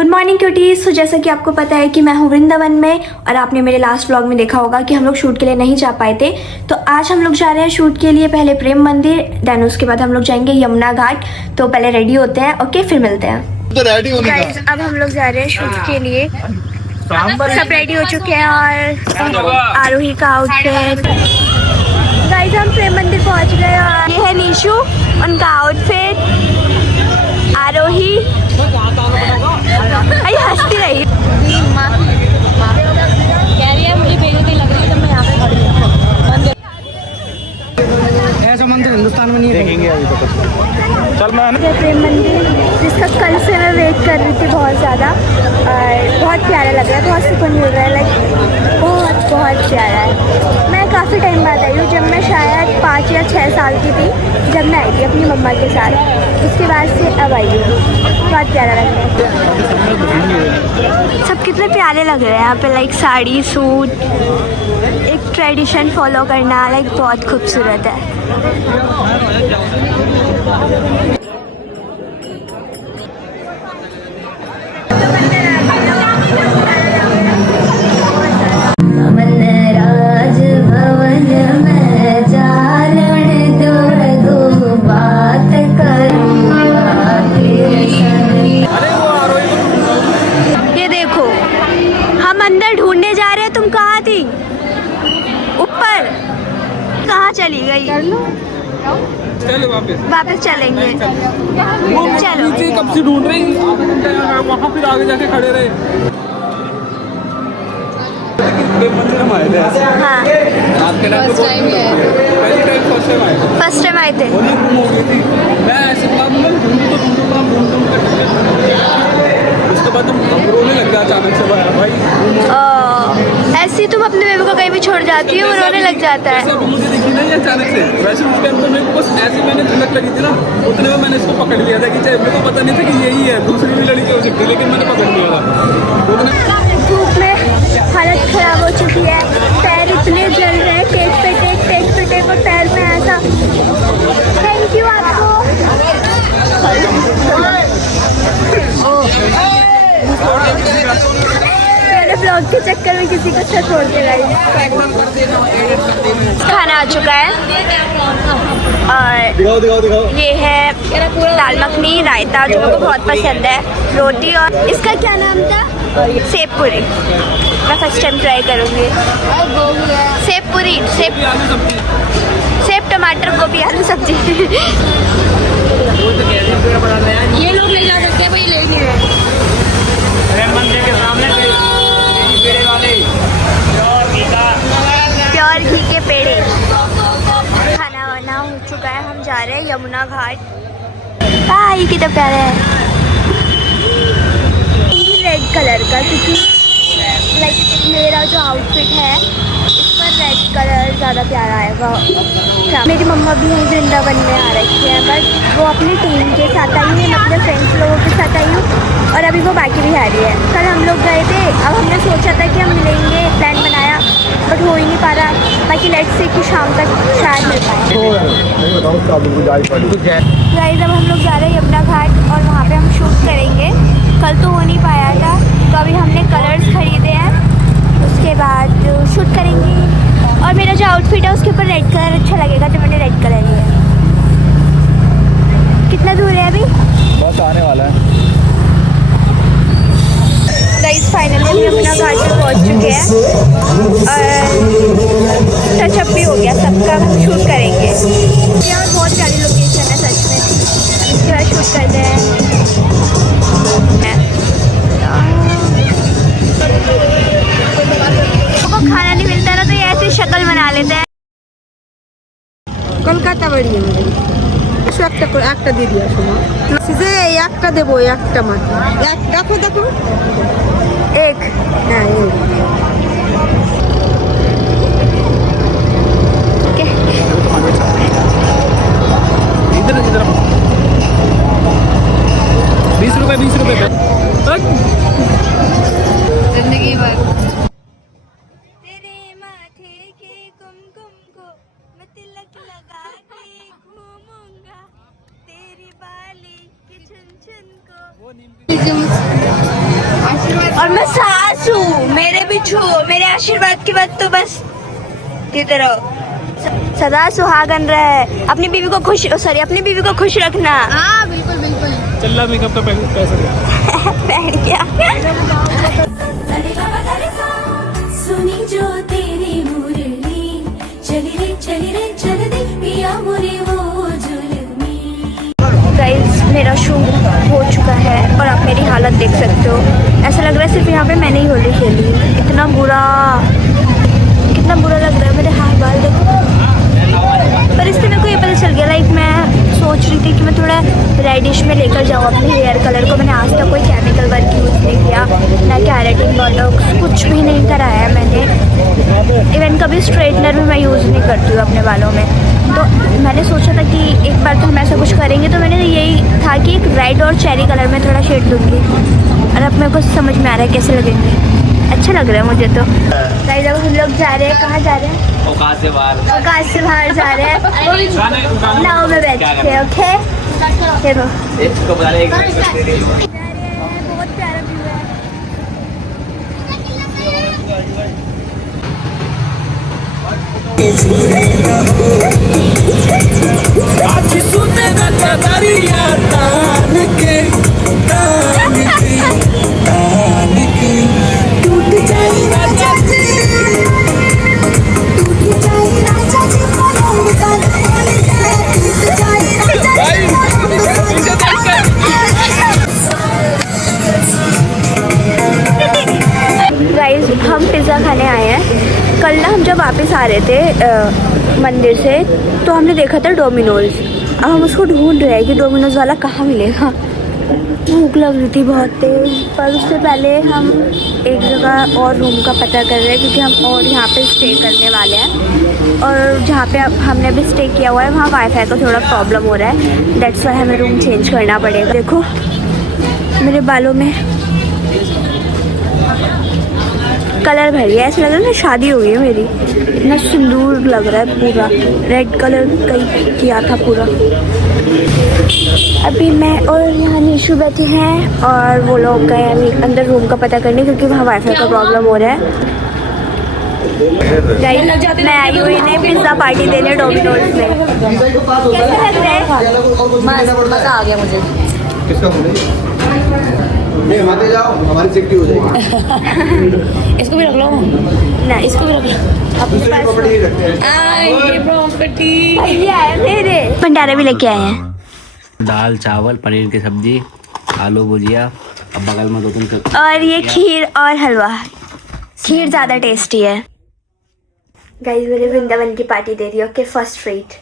Good morning cuties. तो जैसा कि आपको पता है कि मैं हूँ वृंदावन में और आपने मेरे लास्ट व्लॉग में देखा होगा कि हम लोग शूट के लिए नहीं जा पाए थे। तो आज हम लोग जा रहे हैं शूट के लिए, पहले प्रेम मंदिर, देन उसके बाद हम लोग जाएंगे यमुना घाट। तो पहले रेडी होते हैं, ओके, फिर मिलते हैं। तो रेडी होने गाइस अब हम लोग जा रहे हैं शूट के लिए, सब रेडी हो चुके हैं और आरोही का आउटफिट। गाइस हम प्रेम मंदिर पहुँच गए और ये है निशु, उनका आउटफिट, आरोही अरे हंसती रही। कह रही है मुझे बेइज्जती लग रही है जब मैं यहाँ पे खड़ी हूँ। ऐसा मंदिर हिंदुस्तान में नहीं देखेंगे अभी तक। चल मैं प्रेम मंदिर जिसका कल से मैं वेट कर रही थी बहुत ज़्यादा, और बहुत प्यारा लग रहा है, बहुत सुकून मिल रहा है, लाइक बहुत प्यारा है। मैं काफ़ी टाइम बाद आई हूँ, जब मैं शायद 5 या 6 साल की थी जब मैं आई थी अपनी मम्मा के साथ, उसके बाद से अब आई हूँ। बहुत प्यारा लग रहा है, सब कितने प्यारे लग रहे हैं यहाँ पे, लाइक साड़ी सूट, एक ट्रेडिशन फॉलो करना, लाइक बहुत खूबसूरत है। ये देखो हम अंदर ढूंढने जा रहे हैं, तुम कहाँ थी? ऊपर कहाँ चली गई? चलो वापस चलेंगे, चलो। नीचे कब से ढूंढ रही, वहाँ फिर आगे जाके खड़े रहे। हम आए थे हाँ फर्स्ट टाइम ही है। पहली टाइम फर्स्ट टाइम आए थे। होली गुम हो गई थी। मैं ऐसे उसके बाद हम रोने लग गया अचानक से भाई। ऐसी तुम अपने बेबी को कहीं भी छोड़ जाती हो, वो रोने लग जाता है। मुझे देखी नहीं अचानक से, वैसे उस टाइम पर मेरे को बस ऐसे मैंने झलक लगी थी ना, उतने में मैंने इसको पकड़ लिया था कि चाहे मेरे को पता नहीं था कि यही है, दूसरी भी लड़की हो सकती, लेकिन मैंने पकड़ लिया था। धूप में हालत खराब हो चुकी है, पैर इतने जल रहे हैं, टेक पे टेक और पैर में ऐसा। थैंक यू आपको। मैंने ब्लॉग के चक्कर में किसी को अच्छा छोड़ के गई। खाना आ चुका है और दिखाओ। ये है दाल मखनी, रायता जो मेरे को बहुत पसंद है, रोटी, और इसका क्या नाम था? सेब पूरी। मैं फर्स्ट टाइम ट्राई करूँगी सेब पूरी, सेब टमाटर गोभी आलू सब्जी। ये लोग ले जा सकते हैं भाई, ले नहीं रहे। मंदिर के सामने पेड़े वाले प्योर घी के पेड़े। खाना वाना हो चुका है, हम जा रहे हैं यमुना घाट। ये कितना प्यारा है, रेड कलर का, क्योंकि लाइक मेरा जो आउटफिट है इस पर रेड कलर ज़्यादा प्यारा आएगा। मेरी मम्मा भी यहीं वृंदावन में आ रखी है, बट वो अपनी टीम के साथ आई है, मैं अपने फ्रेंड्स लोगों के साथ आई हूँ, और अभी वो बाकी भी आ रही है। कल हम लोग गए थे, अब हमने सोचा था कि हम मिलेंगे, प्लान बनाया, बट हो ही नहीं पा रहा। बाकी लेट्स से कि शाम तक शायद मिल पाए। गाइस अब हम लोग जा रहे हैं यमुना घाट और वहाँ पे हम शूट करेंगे। कल तो हो नहीं पाया था, तो अभी हमने कलर्स खरीदे हैं, उसके बाद शूट करेंगे। और मेरा जो आउटफिट है उसके ऊपर रेड कलर अच्छा लगेगा, तो मैंने रेड कलर लिया। कितना दूर है अभी? बस आने वाला है। गाइस फाइनली हम यमुना घाट पे पहुँच चुके हैं और टचअप भी हो गया सबका, हम शूट करेंगे। यहाँ बहुत प्यारी लोकेशन है सच में, इसके बाद शूट करते हैं। खाना नहीं मिलता ना, तो ये ऐसी शक्ल बना लेते हैं। কলকাতা বাড়ি আমাদের একটা দিয়ে দিয়া শোনো, সিজে একটা দেবো, একটা মাত্র, দেখো एक হ্যাঁ इधर 20 रुपए जिंदगी भर। तेरे माथे के कुमकुम को मैं तिलक लगा के घूमूंगा, तेरी बाली की छुन छुन को। और मैं सास हूँ, मेरे भी छू, मेरे आशीर्वाद के बाद तो बस देते रहो। सदा सुहागन रहे, अपनी बीवी को खुश, सॉरी अपनी बीवी को खुश रखना। हाँ बिल्कुल बिल्कुल। चल रहा मेकअप का पैसा दे। बैठ गया। सुनी जो तेरी मुरली चली रे चल दे पिया मोरे वो जुल्मी। गाइस मेरा शूट हो चुका है और आप मेरी हालत देख सकते हो। ऐसा लग रहा है सिर्फ यहाँ पे मैंने ही होली खेली है। कितना बुरा लग रहा है, मेरे हाथ बाल देखो। पर इससे मेरे को ये पता चल गया, लाइक मैं सोच रही थी कि मैं थोड़ा रेडिश में लेकर जाऊँ अपने हेयर कलर को। मैंने आज तक कोई केमिकल वर्क यूज़ नहीं किया, ना कैरेटिन बॉटॉक्स, कुछ भी नहीं कराया है मैंने। इवन कभी स्ट्रेटनर भी मैं यूज़ नहीं करती हूँ अपने बालों में। तो मैंने सोचा था कि एक बार तो हम ऐसा कुछ करेंगे, तो मैंने यही था कि एक रेड और चेरी कलर में थोड़ा शेड दूँगी। और अब मेरे को समझ में आ रहा है कैसे लगेंगे। अच्छा लग रहा है मुझे तो। गाइस अब हम लोग जा रहे हैं, कहाँ जा रहे हैं? औकात से बाहर जा रहे हैं। नाव में बैठ के, ओके। देखो इसको बता ले बहुत प्यारा व्यू है। गाइस हम पिज़्ज़ा खाने आए हैं। कल ना हम जब वापस आ रहे थे मंदिर से, तो हमने देखा था डोमिनोज़। अब हम उसको ढूंढ रहे हैं कि डोमिनोज़ वाला कहाँ मिलेगा। भूख लग रही थी बहुत तेज़, पर उससे पहले हम एक जगह और रूम का पता कर रहे हैं, क्योंकि हम और यहाँ पे स्टे करने वाले हैं। और जहाँ पे हमने अभी स्टे किया हुआ है वहाँ वाईफाई का थोड़ा प्रॉब्लम हो रहा है, दैट्स वाई हमें रूम चेंज करना पड़ेगा। देखो मेरे बालों में कलर भर गया, ऐसा लग रहा है ना शादी हो गई है मेरी। इतना सिंदूर लग रहा है, पूरा रेड कलर का किया था पूरा। अभी मैं और यहाँ निशु बैठे हैं और वो लोग गए अभी अंदर रूम का पता करने, क्योंकि वहाँ वाईफाई का प्रॉब्लम हो रहा है। मैं आई हुई इन्हें पिज़्ज़ा पार्टी देने डोमिनोज में। कैसा लग रहा है? मजा आ गया मुझे। जाओ, हमारी सेफ्टी हो जाएगी। इसको भी रख लो ना, इसको भी रख लो अपने पास। भैया है मेरे। भंडारा भी लेके आए हैं। दाल चावल पनीर की सब्जी आलू भुजिया, अब बगल में 2-3 और ये खीर और हलवा। खीर ज़्यादा टेस्टी है। गाइस मेरे वृंदावन की पार्टी दे रही है, ओके फर्स्ट रेट।